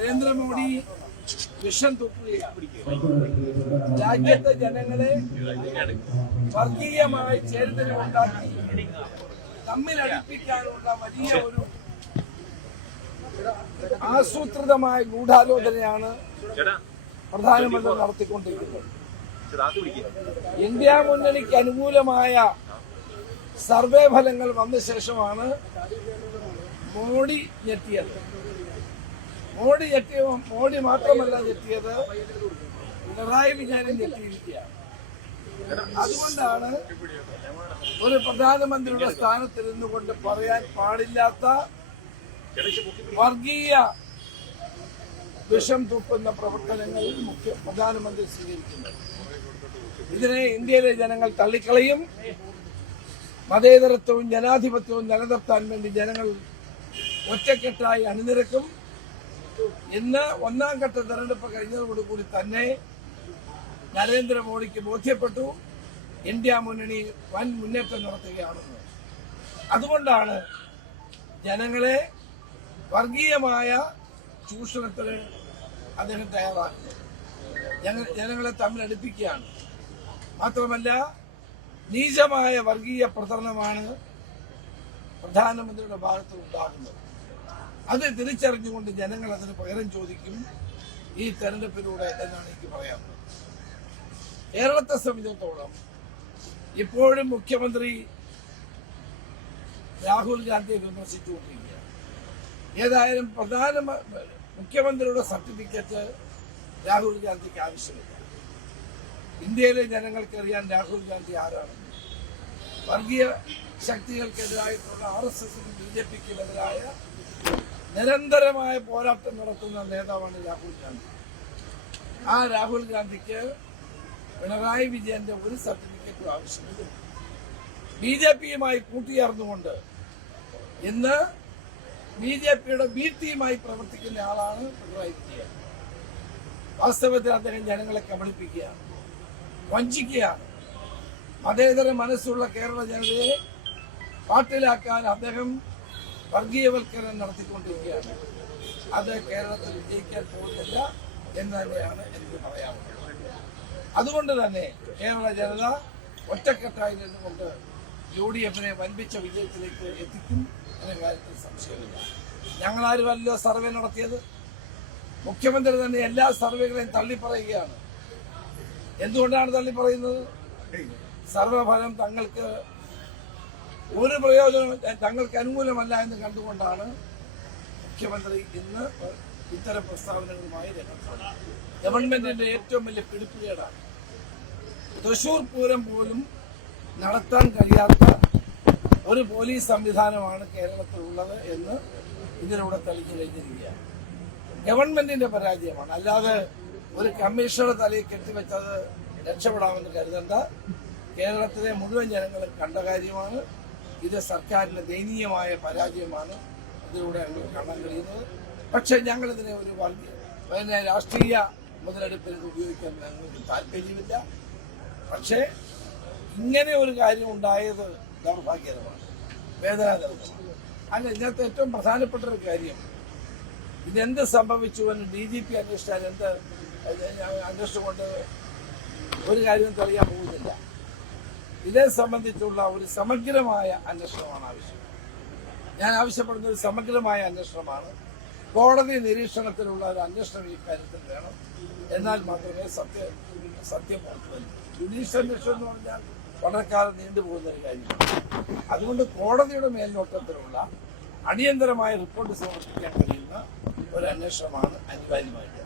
നരേന്ദ്രമോദി വിഷം തുപ്പുകയാണ്. രാജ്യത്തെ ജനങ്ങളെ വർഗീയമായി ചേരിതിരിവുണ്ടാക്കി തമ്മിലടിപ്പിക്കാനുള്ള വലിയ ഒരു ആസൂത്രിതമായ ഗൂഢാലോചനയാണ് പ്രധാനമന്ത്രി നടത്തിക്കൊണ്ടിരിക്കുന്നത്. ഇന്ത്യ മുന്നണിക്ക് അനുകൂലമായ സർവേ ഫലങ്ങൾ വന്ന ശേഷമാണ് മോഡി ഞെട്ടിയത്. മോഡി മാത്രമല്ല ഞെട്ടിയത്, പിണറായി വിജയനും ഞെട്ടിയിരിക്കുകയാണ്. അതുകൊണ്ടാണ് ഒരു പ്രധാനമന്ത്രിയുടെ സ്ഥാനത്തിരുന്നു കൊണ്ട് പറയാൻ പാടില്ലാത്ത വർഗീയ വിഷം തുപ്പുന്ന പ്രവർത്തനങ്ങൾ പ്രധാനമന്ത്രി സ്വീകരിക്കുന്നത്. ഇതിനെ ഇന്ത്യയിലെ ജനങ്ങൾ തള്ളിക്കളയും. മതേതരത്വവും ജനാധിപത്യവും നിലനിർത്താൻ വേണ്ടി ജനങ്ങൾ ഒറ്റക്കെട്ടായി അണിനിരക്കും. ഇന്ന് ഒന്നാം ഘട്ട തെരഞ്ഞെടുപ്പ് കഴിഞ്ഞതോടുകൂടി തന്നെ നരേന്ദ്രമോദിക്ക് ബോധ്യപ്പെട്ടു ഇന്ത്യ മുന്നണി വൻ മുന്നേറ്റം നടത്തുകയാണെന്ന്. അതുകൊണ്ടാണ് ജനങ്ങളെ വർഗീയമായ ചൂഷണത്തിന് അദ്ദേഹം തയ്യാറാക്കുന്നത്. ജനങ്ങളെ തമ്മിലടുപ്പിക്കുകയാണ്. മാത്രമല്ല, നീചമായ വർഗീയ പ്രചരണമാണ് പ്രധാനമന്ത്രിയുടെ ഭാഗത്ത് ഉണ്ടാകുന്നത്. അത് തിരിച്ചറിഞ്ഞുകൊണ്ട് ജനങ്ങൾ അതിന് പകരം ചോദിക്കും ഈ തെരഞ്ഞെടുപ്പിലൂടെ എന്നാണ് എനിക്ക് പറയാനുള്ളത്. കേരളത്തെ സംബന്ധിച്ചിടത്തോളം ഇപ്പോഴും മുഖ്യമന്ത്രി രാഹുൽ ഗാന്ധിയെ വിമർശിച്ചുകൊണ്ടിരിക്കുകയാണ്. ഏതായാലും മുഖ്യമന്ത്രിയുടെ സർട്ടിഫിക്കറ്റ് രാഹുൽ ഗാന്ധിക്ക് ആവശ്യമില്ല. ഇന്ത്യയിലെ ജനങ്ങൾക്കറിയാൻ രാഹുൽ ഗാന്ധി ആരാണ്. വർഗീയ ശക്തികൾക്കെതിരായിട്ടുള്ള RSSനും BJPക്കും എതിരായ നിരന്തരമായ പോരാട്ടം നടത്തുന്ന നേതാവാണ് രാഹുൽ ഗാന്ധി. ആ രാഹുൽ ഗാന്ധിക്ക് പിണറായി വിജയന്റെ ഒരു സർട്ടിഫിക്കറ്റും ആവശ്യമില്ല. BJPയുമായി കൂട്ടിയേർന്നുകൊണ്ട് ഇന്ന് BJPയുടെ B ടീമായി പ്രവർത്തിക്കുന്ന ആളാണ് പിണറായി വിജയൻ. വാസ്തവത്തിൽ അദ്ദേഹം ജനങ്ങളെ കബളിപ്പിക്കുകയാണ്, വഞ്ചിക്കുകയാണ്. മതേതര മനസ്സുള്ള കേരള ജനതയെ പാട്ടിലാക്കാൻ അദ്ദേഹം വർഗീയവൽക്കരണം നടത്തിക്കൊണ്ടിരിക്കുകയാണ്. അത് കേരളത്തിൽ വിജയിക്കാൻ പോകുന്നില്ല എന്ന് തന്നെയാണ് എനിക്ക് പറയാനുള്ളത്. അതുകൊണ്ട് തന്നെ കേരള ജനത ഒറ്റക്കെട്ടായി നിന്നുകൊണ്ട് UDFനെ വൻപിച്ച വിജയത്തിലേക്ക് എത്തിക്കും എന്ന കാര്യത്തിൽ സംശയമില്ല. ഞങ്ങളാരുമല്ലോ സർവേ നടത്തിയത്. മുഖ്യമന്ത്രി തന്നെ എല്ലാ സർവേകളെയും തള്ളിപ്പറയുകയാണ്. എന്തുകൊണ്ടാണ് തള്ളിപ്പറയുന്നത്? സർവഫലം തങ്ങൾക്ക് ഒരു പ്രയോജനം തങ്ങൾക്ക് അനുകൂലമല്ല എന്ന് കണ്ടുകൊണ്ടാണ് മുഖ്യമന്ത്രി ഇന്ന് ഇത്തരം പ്രസ്താവനകളുമായി രംഗത്ത്. ഗവൺമെന്റിന്റെ ഏറ്റവും വലിയ പിടിപ്പുകേടാണ്. തൃശൂർ പൂരം പോലും നടത്താൻ കഴിയാത്ത ഒരു പോലീസ് സംവിധാനമാണ് കേരളത്തിലുള്ളത് എന്ന് ഇതിലൂടെ തെളിഞ്ഞു കഴിഞ്ഞിരിക്കുകയാണ്. ഗവൺമെന്റിന്റെ പരാജയമാണ്. അല്ലാതെ ഒരു കമ്മീഷണറുടെ തലയിൽ കെട്ടിവെച്ചത് രക്ഷപ്പെടാമെന്ന് കരുതണ്ട. കേരളത്തിലെ മുഴുവൻ ജനങ്ങളും കണ്ട കാര്യമാണ്. ഇത് സർക്കാരിന്റെ ദയനീയമായ പരാജയമാണ് ഇതിലൂടെ ഞങ്ങൾ കാണാൻ കഴിയുന്നത്. പക്ഷെ ഞങ്ങളിതിനെ ഒരു രാഷ്ട്രീയ മുതലെടുപ്പിന് ഉപയോഗിക്കാൻ ഞങ്ങൾക്ക് താല്പര്യമില്ല. പക്ഷേ ഇങ്ങനെ ഒരു കാര്യം ഉണ്ടായത് ദൗർഭാഗ്യകരമാണ്, വേദനാജനകമാണ്. അല്ല, ഇതിനകത്ത് ഏറ്റവും പ്രധാനപ്പെട്ട ഒരു കാര്യം, ഇതെന്ത് സംഭവിച്ചു എന്ന് DGP അന്വേഷിച്ചാൽ അന്വേഷിച്ചുകൊണ്ട് ഒരു കാര്യം തെളിയാൻ പോകുന്നില്ല. ഇതേ സംബന്ധിച്ചുള്ള ഒരു സമഗ്രമായ അന്വേഷണമാണ് ആവശ്യം. ഞാൻ ആവശ്യപ്പെടുന്ന ഒരു സമഗ്രമായ അന്വേഷണമാണ്. കോടതി നിരീക്ഷണത്തിലുള്ള ഒരു അന്വേഷണം ഈ കാര്യത്തിൽ വേണം. എന്നാൽ മാത്രമേ സത്യം പുറത്തു വരൂ. ജുഡീഷ്യൽ അന്വേഷണം എന്ന് പറഞ്ഞാൽ വളരെ കാലം നീണ്ടുപോകുന്ന ഒരു കാര്യമാണ്. അതുകൊണ്ട് കോടതിയുടെ മേൽനോട്ടത്തിലുള്ള അടിയന്തരമായ റിപ്പോർട്ട് സമർപ്പിക്കാൻ കഴിയുന്ന ഒരു അന്വേഷണമാണ് അനിവാര്യമായിട്ട്.